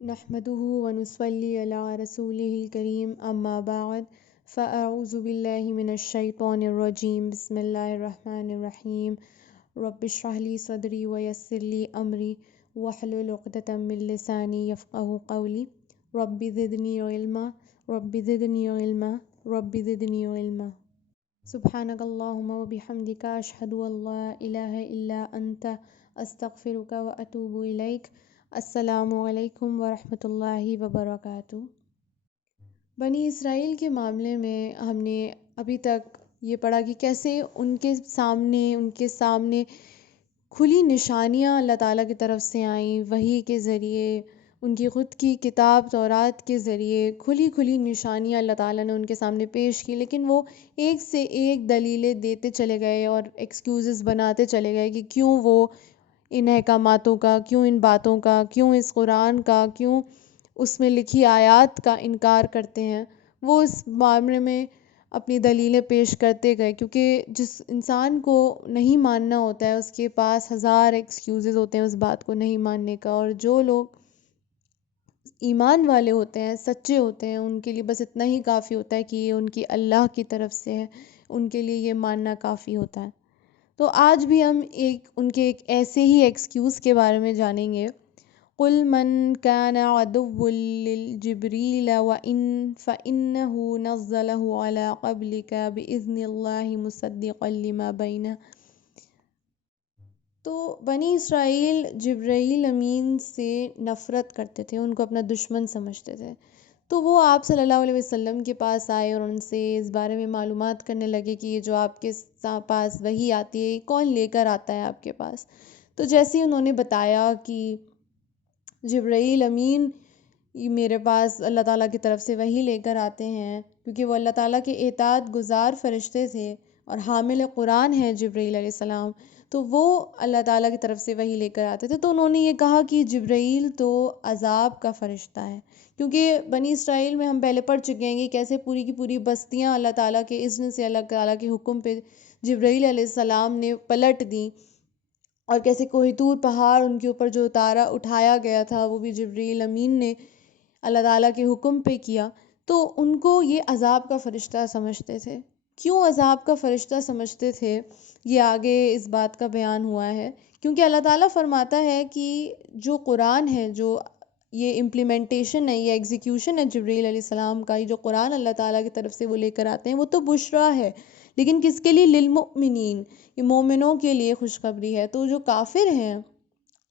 نحمده ونصلي على رسوله الكريم اما بعد فاعوذ بالله من الشیطان الرجیم بسم اللہ الرحمن الرحیم رب اشرح لي صدری ويسر لي امری واحلل عقدۃ من لسانی یفقهوا قولی رب زدنی علما رب زدنی علما رب زدنی علما سبحانک اللہم وبحمدک اشہد ان لا الہ الا انت استغفرک واتوب الیک۔ السلام علیکم ورحمۃ اللہ وبرکاتہ۔ بنی اسرائیل کے معاملے میں ہم نے ابھی تک یہ پڑھا کہ کیسے ان کے سامنے کھلی نشانیاں اللہ تعالیٰ کی طرف سے آئیں، وحی کے ذریعے، ان کی خود کی کتاب تورات کے ذریعے کھلی نشانیاں اللہ تعالیٰ نے ان کے سامنے پیش کی، لیکن وہ ایک سے ایک دلیلیں دیتے چلے گئے اور ایکسکیوزز بناتے چلے گئے کہ کیوں وہ ان احکاماتوں کا، کیوں ان باتوں کا، کیوں اس قرآن کا، کیوں اس میں لکھی آیات کا انکار کرتے ہیں۔ وہ اس معاملے میں اپنی دلیلیں پیش کرتے گئے، کیونکہ جس انسان کو نہیں ماننا ہوتا ہے اس کے پاس ہزار ایکسکیوزز ہوتے ہیں اس بات کو نہیں ماننے کا، اور جو لوگ ایمان والے ہوتے ہیں، سچے ہوتے ہیں، ان کے لیے بس اتنا ہی کافی ہوتا ہے کہ یہ ان کی اللہ کی طرف سے ہے، ان کے لیے یہ ماننا کافی ہوتا ہے۔ تو آج بھی ہم ان کے ایک ایسے ہی ایکسکیوز کے بارے میں جانیں گے۔ قُلْ مَنْ كَانَ عَدُوًّا لِلْجِبْرِيلَ فَإِنَّهُ نَزَّلَهُ عَلَىٰ قَلْبِكَ بِإِذْنِ اللَّهِ مُصَدِّقًا لِمَا بَيْنَ۔ تو بنی اسرائیل جبرائیل امین سے نفرت کرتے تھے، ان کو اپنا دشمن سمجھتے تھے، تو وہ آپ صلی اللہ علیہ وسلم کے پاس آئے اور ان سے اس بارے میں معلومات کرنے لگے کہ یہ جو آپ کے پاس وحی آتی ہے یہ کون لے کر آتا ہے آپ کے پاس۔ تو جیسے ہی انہوں نے بتایا کہ جبرائیل امین یہ میرے پاس اللہ تعالیٰ کی طرف سے وحی لے کر آتے ہیں، کیونکہ وہ اللہ تعالیٰ کے اطاعت گزار فرشتے تھے اور حامل قرآن ہیں جبرائیل علیہ السلام، تو وہ اللہ تعالیٰ کی طرف سے وحی لے کر آتے تھے۔ تو انہوں نے یہ کہا کہ جبرائیل تو عذاب کا فرشتہ ہے، کیونکہ بنی اسرائیل میں ہم پہلے پڑھ چکے ہیں کہ کیسے پوری کی پوری بستیاں اللہ تعالیٰ کے اذن سے، اللہ تعالیٰ کے حکم پہ جبرائیل علیہ السلام نے پلٹ دیں، اور کیسے کوہ طور پہاڑ ان کے اوپر جو اٹھایا گیا تھا وہ بھی جبرائیل امین نے اللہ تعالیٰ کے حکم پہ کیا۔ تو ان کو یہ عذاب کا فرشتہ سمجھتے تھے۔ کیوں عذاب کا فرشتہ سمجھتے تھے یہ آگے اس بات کا بیان ہوا ہے، کیونکہ اللہ تعالیٰ فرماتا ہے کہ جو قرآن ہے، جو یہ امپلیمنٹیشن ہے، یہ ایگزیکیوشن ہے جبرائیل علیہ السلام کا، یہ جو قرآن اللہ تعالیٰ کی طرف سے وہ لے کر آتے ہیں وہ تو بشریٰ ہے، لیکن کس کے لیے؟ للمؤمنین، یہ مومنوں کے لیے خوشخبری ہے۔ تو جو کافر ہیں،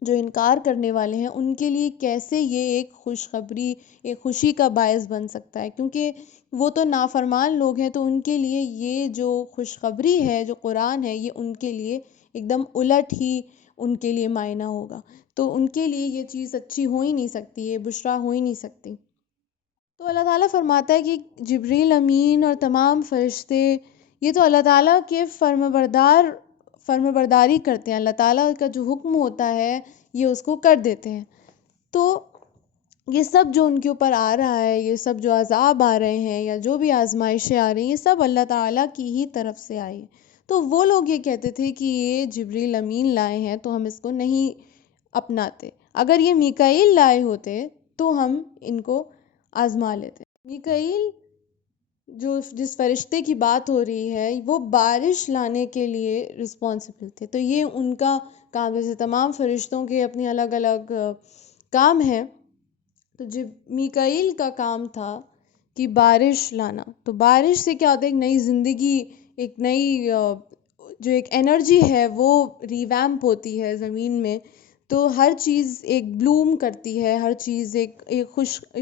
جو انکار کرنے والے ہیں، ان کے لیے کیسے یہ ایک خوشخبری، ایک خوشی کا باعث بن سکتا ہے؟ کیونکہ وہ تو نافرمان لوگ ہیں، تو ان کے لیے یہ جو خوشخبری ہے، جو قرآن ہے، یہ ان کے لیے ایک دم الٹ ہی ان کے لیے معنی ہوگا، تو ان کے لیے یہ چیز اچھی ہو ہی نہیں سکتی، یہ بشریٰ ہو ہی نہیں سکتی۔ تو اللہ تعالیٰ فرماتا ہے کہ جبرائیل امین اور تمام فرشتے یہ تو اللہ تعالیٰ کے فرم برداری کرتے ہیں، اللہ تعالیٰ کا جو حکم ہوتا ہے یہ اس کو کر دیتے ہیں۔ تو یہ سب جو ان کے اوپر آ رہا ہے، یہ سب جو عذاب آ رہے ہیں یا جو بھی آزمائشیں آ رہی ہیں، یہ سب اللہ تعالیٰ کی ہی طرف سے آئی ہیں۔ تو وہ لوگ یہ کہتے تھے کہ یہ جبرائیل امین لائے ہیں تو ہم اس کو نہیں اپناتے، اگر یہ میکائیل لائے ہوتے تو ہم ان کو آزما لیتے۔ میکائیل جس فرشتے کی بات ہو رہی ہے وہ بارش لانے کے لیے رسپانسبل تھے، تو یہ ان کا کام، جیسے تمام فرشتوں کے اپنی الگ الگ کام ہیں، تو جب میکائیل کا کام تھا کہ بارش لانا، تو بارش سے کیا ہوتا ہے؟ ایک نئی زندگی، ایک نئی جو ایک انرجی ہے وہ ریویمپ ہوتی ہے زمین میں، تو ہر چیز ایک بلوم کرتی ہے، ہر چیز ایک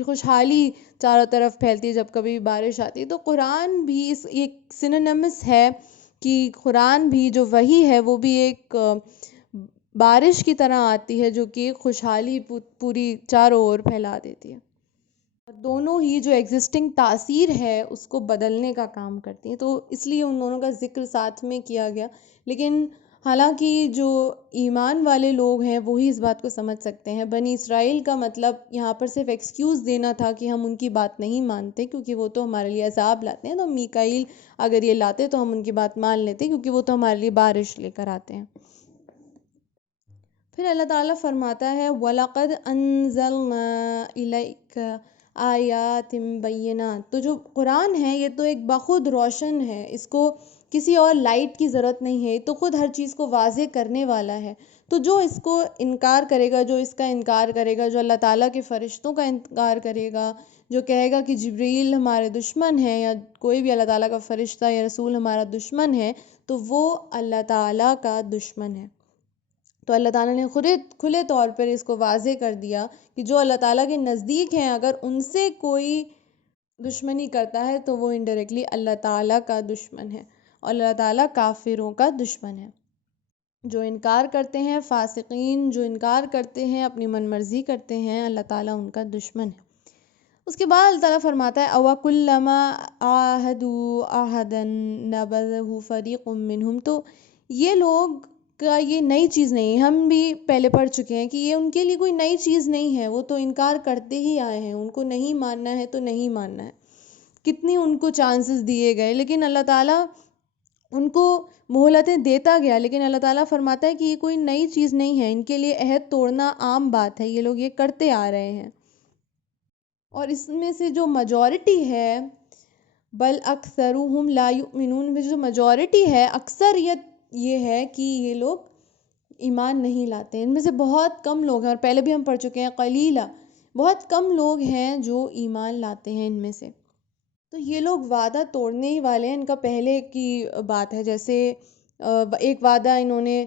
خوشحالی چاروں طرف پھیلتی ہے جب کبھی بارش آتی ہے۔ تو قرآن بھی اس ایک سینونیمس ہے کہ قرآن بھی جو وحی ہے وہ بھی ایک بارش کی طرح آتی ہے جو کہ خوشحالی پوری چاروں اور پھیلا دیتی ہے، اور دونوں ہی جو ایگزسٹنگ تاثیر ہے اس کو بدلنے کا کام کرتی ہیں، تو اس لیے ان دونوں کا ذکر ساتھ میں کیا گیا۔ لیکن حالانکہ جو ایمان والے لوگ ہیں وہی اس بات کو سمجھ سکتے ہیں، بنی اسرائیل کا مطلب یہاں پر صرف ایکسکیوز دینا تھا کہ ہم ان کی بات نہیں مانتے کیونکہ وہ تو ہمارے لیے عذاب لاتے ہیں، تو میکائیل اگر یہ لاتے تو ہم ان کی بات مان لیتے کیونکہ وہ تو ہمارے لیے بارش لے کر آتے ہیں۔ پھر اللہ تعالیٰ فرماتا ہے وَلَقَدْ أَنزَلْنَا إِلَيْكَ آیَاتٍ بَيِّنَاتٍ، تو جو قرآن ہے یہ تو ایک بخود روشن ہے، اس کو کسی اور لائٹ کی ضرورت نہیں ہے، یہ تو خود ہر چیز کو واضح کرنے والا ہے۔ تو جو اس کو انکار کرے گا، جو اس کا انکار کرے گا، جو اللہ تعالیٰ کے فرشتوں کا انکار کرے گا، جو کہے گا کہ جبریل ہمارے دشمن ہیں یا کوئی بھی اللہ تعالیٰ کا فرشتہ یا رسول ہمارا دشمن ہے، تو وہ اللہ تعالیٰ کا دشمن ہے۔ تو اللہ تعالیٰ نے کھلے طور پر اس کو واضح کر دیا کہ جو اللہ تعالیٰ کے نزدیک ہیں، اگر ان سے کوئی دشمنی کرتا ہے تو وہ انڈائریکٹلی اللہ تعالیٰ کا دشمن ہے، اور اللہ تعالیٰ کافروں کا دشمن ہے۔ جو انکار کرتے ہیں، فاسقین جو انکار کرتے ہیں، اپنی من مرضی کرتے ہیں، اللہ تعالیٰ ان کا دشمن ہے۔ اس کے بعد اللہ تعالیٰ فرماتا ہے أَوَكُلَّمَا عَاهَدُوا عَهْدًا نَبَذَهُ فَرِيقٌ مِّنْهُمْ، تو یہ لوگ کا یہ نئی چیز نہیں ہے، ہم بھی پہلے پڑھ چکے ہیں کہ یہ ان کے لیے کوئی نئی چیز نہیں ہے، وہ تو انکار کرتے ہی آئے ہیں، ان کو نہیں ماننا ہے تو نہیں ماننا ہے، کتنی ان کو چانسز دیے گئے، لیکن اللہ تعالیٰ ان کو مہلتیں دیتا گیا، لیکن اللہ تعالیٰ فرماتا ہے کہ یہ کوئی نئی چیز نہیں ہے، ان کے لیے عہد توڑنا عام بات ہے، یہ لوگ یہ کرتے آ رہے ہیں۔ اور اس میں سے جو میجورٹی ہے، بل اکثرهم لا یؤمنون، میں جو میجورٹی ہے، اکثریت یہ ہے کہ یہ لوگ ایمان نہیں لاتے، ان میں سے بہت کم لوگ ہیں، اور پہلے بھی ہم پڑھ چکے ہیں قلیلہ، بہت کم لوگ ہیں جو ایمان لاتے ہیں ان میں سے۔ تو یہ لوگ وعدہ توڑنے ہی والے ہیں، ان کا پہلے کی بات ہے، جیسے ایک وعدہ انہوں نے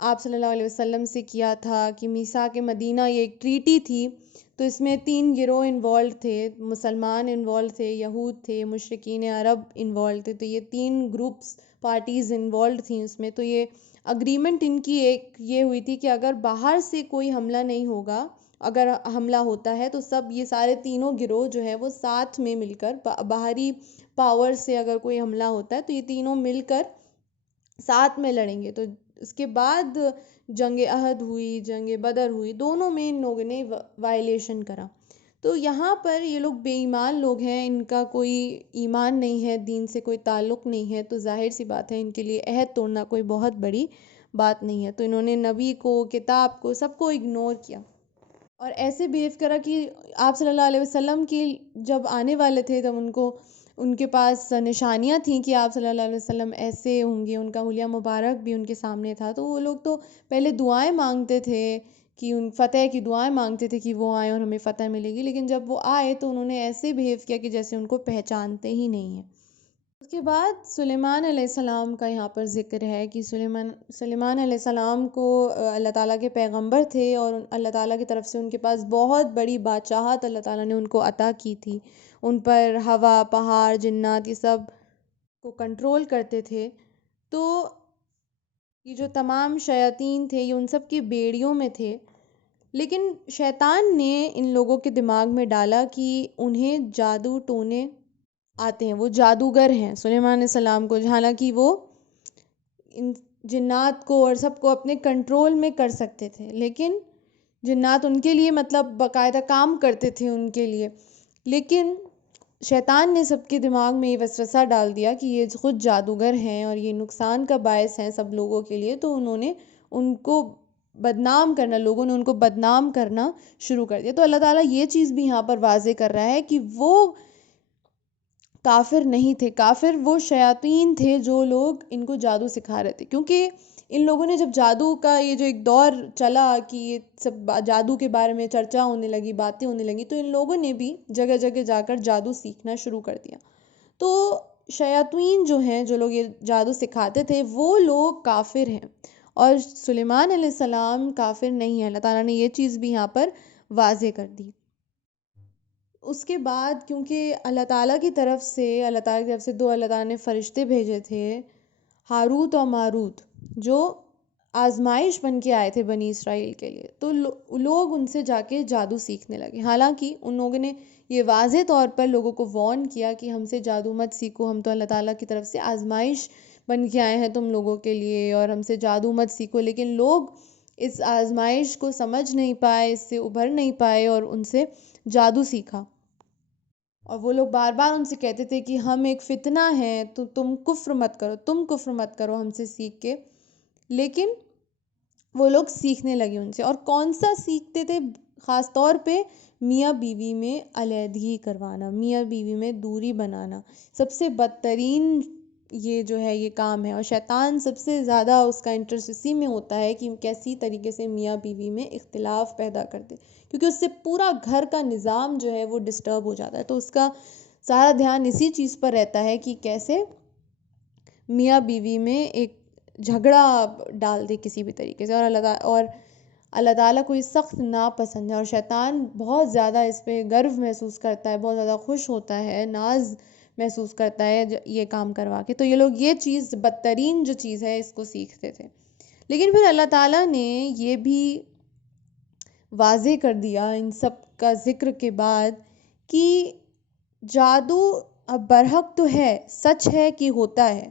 آپ صلی اللہ علیہ وسلم سے کیا تھا کہ میثاق مدینہ، یہ ایک ٹریٹی تھی، تو اس میں 3 گروہ انوالوڈ تھے، مسلمان انوالوڈ تھے، یہود تھے، مشرکین عرب انوالوڈ تھے، تو یہ 3 گروپس پارٹیز انوالوڈ تھیں اس میں۔ تو یہ اگریمنٹ ان کی ایک یہ ہوئی تھی کہ اگر باہر سے کوئی حملہ نہیں ہوگا، اگر حملہ ہوتا ہے تو سب یہ سارے تینوں گروہ جو ہے وہ ساتھ میں مل کر، باہری پاور سے اگر کوئی حملہ ہوتا ہے تو یہ تینوں مل کر ساتھ میں لڑیں گے۔ تو اس کے بعد جنگ احد ہوئی، جنگ بدر ہوئی، دونوں میں ان لوگوں نے وائلیشن کرا۔ تو یہاں پر یہ لوگ بے ایمان لوگ ہیں، ان کا کوئی ایمان نہیں ہے، دین سے کوئی تعلق نہیں ہے، تو ظاہر سی بات ہے ان کے لیے عہد توڑنا کوئی بہت بڑی بات نہیں ہے۔ تو انہوں نے نبی کو، کتاب کو، سب کو اگنور کیا اور ایسے بیہیو کرا کہ آپ صلی اللہ علیہ وسلم کی جب آنے والے تھے تب ان کے پاس نشانیاں تھیں کہ آپ صلی اللہ علیہ وسلم ایسے ہوں گے، ان کا حلیہ مبارک بھی ان کے سامنے تھا، تو وہ لوگ تو پہلے دعائیں مانگتے تھے کہ ان فتح کی دعائیں مانگتے تھے کہ وہ آئیں اور ہمیں فتح ملے گی، لیکن جب وہ آئے تو انہوں نے ایسے بیہیو کیا کہ جیسے ان کو پہچانتے ہی نہیں ہیں۔ اس کے بعد سلیمان علیہ السلام کا یہاں پر ذکر ہے کہ سلیمان علیہ السلام کو اللہ تعالیٰ کے پیغمبر تھے، اور اللہ تعالیٰ کی طرف سے ان کے پاس بہت بڑی بادشاہت اللہ تعالیٰ نے ان کو عطا کی تھی، ان پر ہوا، پہاڑ، جنات، یہ سب کو کنٹرول کرتے تھے۔ تو یہ جو تمام شیاطین تھے یہ ان سب کی بیڑیوں میں تھے، لیکن شیطان نے ان لوگوں کے دماغ میں ڈالا کہ انہیں جادو ٹونے آتے ہیں، وہ جادوگر ہیں سلیمان علیہ السلام کو، حالانکہ وہ ان جنات کو اور سب کو اپنے کنٹرول میں کر سکتے تھے، لیکن جنات ان کے لیے مطلب باقاعدہ کام کرتے تھے ان کے لیے، لیکن شیطان نے سب کے دماغ میں یہ وسوسہ ڈال دیا کہ یہ خود جادوگر ہیں اور یہ نقصان کا باعث ہیں سب لوگوں کے لیے، تو انہوں نے ان کو بدنام کرنا، لوگوں نے ان کو بدنام کرنا شروع کر دیا۔ تو اللہ تعالیٰ یہ چیز بھی یہاں پر واضح کر رہا ہے کہ وہ کافر نہیں تھے، کافر وہ شیاطین تھے جو لوگ ان کو جادو سکھا رہے تھے، کیونکہ ان لوگوں نے جب جادو کا یہ جو ایک دور چلا کہ یہ سب جادو کے بارے میں چرچا ہونے لگی، باتیں ہونے لگی، تو ان لوگوں نے بھی جگہ جگہ جا کر جادو سیکھنا شروع کر دیا۔ تو شیاطین جو ہیں، جو لوگ یہ جادو سکھاتے تھے، وہ لوگ کافر ہیں، اور سلیمان علیہ السلام کافر نہیں ہے۔ اللہ تعالیٰ نے یہ چیز بھی یہاں پر واضح کر دی۔ اس کے بعد کیونکہ اللہ تعالیٰ کی طرف سے 2 اللہ تعالیٰ نے فرشتے بھیجے تھے، ہاروت اور ماروت، جو آزمائش بن کے آئے تھے بنی اسرائیل کے لیے، تو لوگ ان سے جا کے جادو سیکھنے لگے، حالانکہ ان لوگوں نے یہ واضح طور پر لوگوں کو وارن کیا کہ ہم سے جادو مت سیکھو، ہم تو اللہ تعالیٰ کی طرف سے آزمائش بن کے آئے ہیں تم لوگوں کے لیے، اور ہم سے جادو مت سیکھو، لیکن لوگ اس آزمائش کو سمجھ نہیں پائے، اس سے ابھر نہیں پائے، اور ان سے جادو سیکھا، اور وہ لوگ بار بار ان سے کہتے تھے کہ ہم ایک فتنہ ہیں، تو تم کفر مت کرو ہم سے سیکھ کے، لیکن وہ لوگ سیکھنے لگے ان سے. اور کون سا سیکھتے تھے؟ خاص طور پہ میاں بیوی میں علیحدگی کروانا، میاں بیوی میں دوری بنانا، سب سے بدترین یہ جو ہے یہ کام ہے. اور شیطان سب سے زیادہ اس کا انٹرسٹ اسی میں ہوتا ہے کہ کیسی طریقے سے میاں بیوی میں اختلاف پیدا کر دے، کیونکہ اس سے پورا گھر کا نظام جو ہے وہ ڈسٹرب ہو جاتا ہے. تو اس کا سارا دھیان اسی چیز پر رہتا ہے کہ کیسے میاں بیوی میں ایک جھگڑا ڈال دے کسی بھی طریقے سے. اور اللہ تعالیٰ کو یہ سخت ناپسند ہے، اور شیطان بہت زیادہ اس پہ گرو محسوس کرتا ہے، بہت زیادہ خوش ہوتا ہے، ناز محسوس کرتا ہے یہ کام کروا کے. تو یہ لوگ یہ چیز بدترین جو چیز ہے اس کو سیکھتے تھے. لیکن پھر اللہ تعالیٰ نے یہ بھی واضح کر دیا ان سب کا ذکر کے بعد کہ جادو اب برحق تو ہے، سچ ہے کہ ہوتا ہے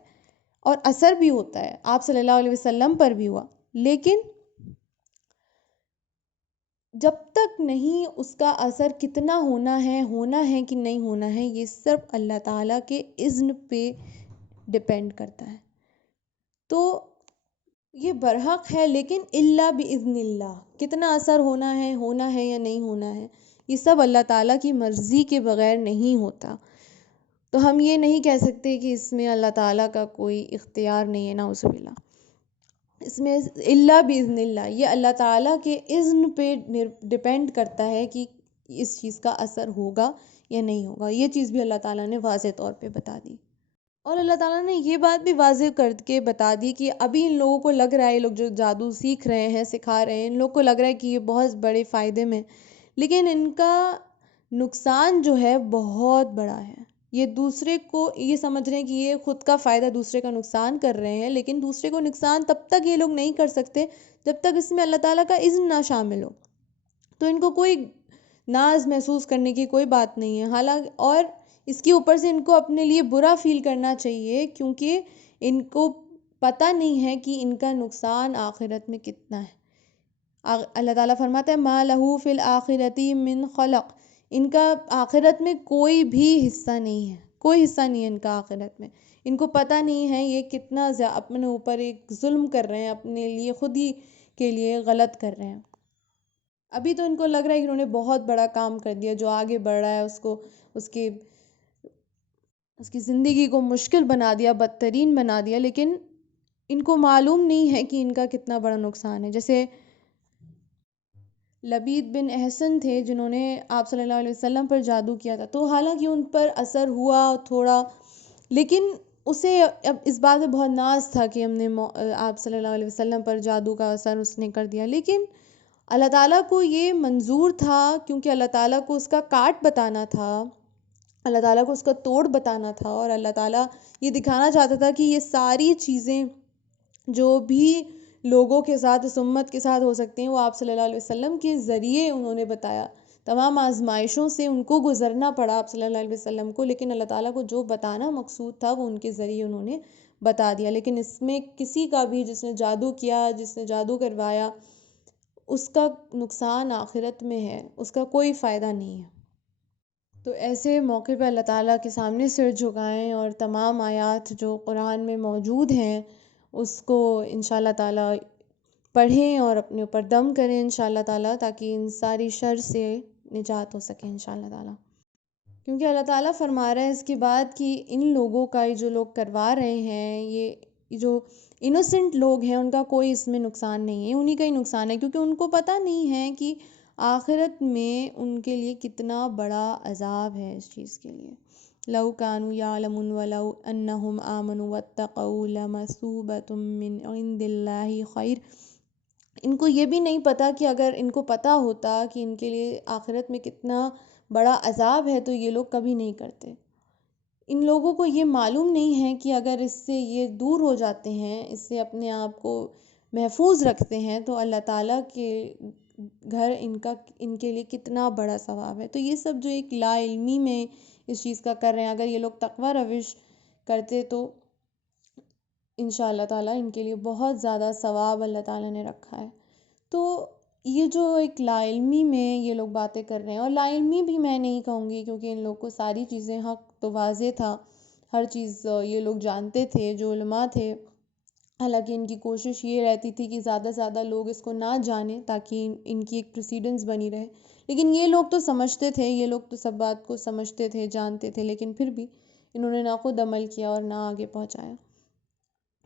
اور اثر بھی ہوتا ہے، آپ صلی اللہ علیہ وسلم پر بھی ہوا. لیکن جب تک نہیں اس کا اثر کتنا ہونا ہے کہ نہیں ہونا ہے، یہ صرف اللہ تعالیٰ کے اذن پہ ڈپینڈ کرتا ہے. تو یہ برحق ہے، لیکن اللہ باذن اللہ، کتنا اثر ہونا ہے یا نہیں ہونا ہے، یہ سب اللہ تعالیٰ کی مرضی کے بغیر نہیں ہوتا. تو ہم یہ نہیں کہہ سکتے کہ اس میں اللہ تعالیٰ کا کوئی اختیار نہیں ہے، نعوذ باللہ. اس میں اللہ باذن اللہ، یہ اللہ تعالیٰ کے اذن پہ ڈپینڈ کرتا ہے کہ اس چیز کا اثر ہوگا یا نہیں ہوگا. یہ چیز بھی اللہ تعالیٰ نے واضح طور پہ بتا دی. اور اللہ تعالیٰ نے یہ بات بھی واضح کر کے بتا دی کہ ابھی ان لوگوں کو لگ رہا ہے، یہ لوگ جو جادو سیکھ رہے ہیں، سکھا رہے ہیں، ان لوگوں کو لگ رہا ہے کہ یہ بہت بڑے فائدے میں، لیکن ان کا نقصان جو ہے بہت بڑا ہے. یہ دوسرے کو یہ سمجھ رہے ہیں کہ یہ خود کا فائدہ دوسرے کا نقصان کر رہے ہیں، لیکن دوسرے کو نقصان تب تک یہ لوگ نہیں کر سکتے جب تک اس میں اللہ تعالیٰ کا اذن نہ شامل ہو. تو ان کو کوئی ناز محسوس کرنے کی کوئی بات نہیں ہے. حالانکہ اور اس کے اوپر سے ان کو اپنے لیے برا فیل کرنا چاہیے، کیونکہ ان کو پتہ نہیں ہے کہ ان کا نقصان آخرت میں کتنا ہے. اللہ تعالیٰ فرماتا ہے ما لہو فی الآخرتی من خلق، ان کا آخرت میں کوئی بھی حصہ نہیں ہے، کوئی حصہ نہیں ہے ان کا آخرت میں. ان کو پتہ نہیں ہے یہ کتنا اپنے اوپر ایک ظلم کر رہے ہیں، اپنے لیے خود ہی کے لیے غلط کر رہے ہیں. ابھی تو ان کو لگ رہا ہے کہ انہوں نے بہت بڑا کام کر دیا، جو آگے بڑھ رہا ہے اس کی زندگی کو مشکل بنا دیا، بدترین بنا دیا. لیکن ان کو معلوم نہیں ہے کہ ان کا کتنا بڑا نقصان ہے. جیسے لبید بن احسن تھے جنہوں نے آپ صلی اللہ علیہ وسلم پر جادو کیا تھا. تو حالانکہ ان پر اثر ہوا تھوڑا، لیکن اسے اب اس بات میں بہت ناز تھا کہ ہم نے آپ صلی اللہ علیہ وسلم پر جادو کا اثر اس نے کر دیا. لیکن اللہ تعالیٰ کو یہ منظور تھا، کیونکہ اللہ تعالیٰ کو اس کا کاٹ بتانا تھا، اللہ تعالیٰ کو اس کا توڑ بتانا تھا، اور اللہ تعالیٰ یہ دکھانا چاہتا تھا کہ یہ ساری چیزیں جو بھی لوگوں کے ساتھ، اس امت کے ساتھ ہو سکتی ہیں، وہ آپ صلی اللہ علیہ وسلم کے ذریعے انہوں نے بتایا. تمام آزمائشوں سے ان کو گزرنا پڑا آپ صلی اللہ علیہ وسلم کو، لیکن اللہ تعالیٰ کو جو بتانا مقصود تھا وہ ان کے ذریعے انہوں نے بتا دیا. لیکن اس میں کسی کا بھی، جس نے جادو کیا، جس نے جادو کروایا، اس کا نقصان آخرت میں ہے، اس کا کوئی فائدہ نہیں ہے. تو ایسے موقع پہ اللہ تعالیٰ کے سامنے سر جھکائیں اور تمام آیات جو قرآن میں موجود ہیں اس کو انشاءاللہ تعالیٰ پڑھیں اور اپنے اوپر دم کریں انشاءاللہ تعالیٰ، تاکہ ان ساری شر سے نجات ہو سکے انشاءاللہ تعالیٰ. کیونکہ اللہ تعالیٰ فرما رہا ہے اس کے بعد کہ ان لوگوں کا، جو لوگ کروا رہے ہیں، یہ جو انوسنٹ لوگ ہیں، ان کا کوئی اس میں نقصان نہیں ہے، انہی کا ہی نقصان ہے، کیونکہ ان کو پتہ نہیں ہے کہ آخرت میں ان کے لیے کتنا بڑا عذاب ہے اس چیز کے لیے. لو کانوا یعلمون ولو انہم آمنوا واتقوا لمثوبۃ من عند اللہ خیر. ان کو یہ بھی نہیں پتا کہ اگر ان کو پتا ہوتا کہ ان کے لیے آخرت میں کتنا بڑا عذاب ہے تو یہ لوگ کبھی نہیں کرتے. ان لوگوں کو یہ معلوم نہیں ہے کہ اگر اس سے یہ دور ہو جاتے ہیں، اس سے اپنے آپ کو محفوظ رکھتے ہیں، تو اللہ تعالیٰ کے گھر ان کے لیے کتنا بڑا ثواب ہے. تو یہ سب جو ایک لا علمی میں اس چیز کا کر رہے ہیں، اگر یہ لوگ تقوی روش کرتے تو انشاءاللہ تعالیٰ ان کے لیے بہت زیادہ ثواب اللہ تعالیٰ نے رکھا ہے. تو یہ جو ایک لا علمی میں یہ لوگ باتیں کر رہے ہیں، اور لا علمی بھی میں نہیں کہوں گی، کیونکہ ان لوگ کو ساری چیزیں حق تو واضح تھا، ہر چیز یہ لوگ جانتے تھے، جو علماء تھے حالانکہ ان کی کوشش یہ رہتی تھی کہ زیادہ سے زیادہ لوگ اس کو نہ جانیں تاکہ ان کی ایک پریسیڈنس بنی رہے، لیکن یہ لوگ تو سمجھتے تھے، یہ لوگ تو سب بات کو سمجھتے تھے، جانتے تھے، لیکن پھر بھی انہوں نے نہ خود عمل کیا اور نہ آگے پہنچایا۔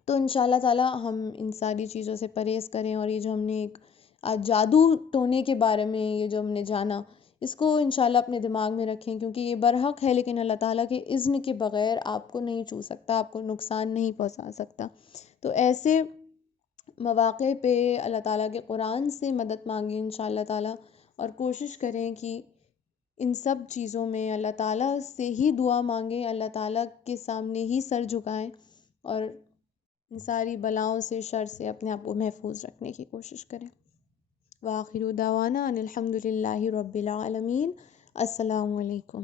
تو انشاءاللہ تعالی ہم ان ساری چیزوں سے پرہیز کریں، اور یہ جو ہم نے ایک آج جادو ٹونے کے بارے میں یہ جو ہم نے جانا، اس کو انشاءاللہ اپنے دماغ میں رکھیں، کیونکہ یہ برحق ہے لیکن اللہ تعالیٰ کے اذن کے بغیر آپ کو نہیں چھو سکتا، آپ کو نقصان نہیں پہنچا سکتا۔ تو ایسے مواقع پہ اللہ تعالیٰ کے قرآن سے مدد مانگیں انشاءاللہ تعالیٰ، اور کوشش کریں کہ ان سب چیزوں میں اللہ تعالیٰ سے ہی دعا مانگیں، اللہ تعالیٰ کے سامنے ہی سر جھکائیں، اور ان ساری بلاؤں سے، شر سے اپنے آپ کو محفوظ رکھنے کی کوشش کریں۔ وآخر دعوانا ان الحمد للہ رب العالمین۔ السلام علیکم۔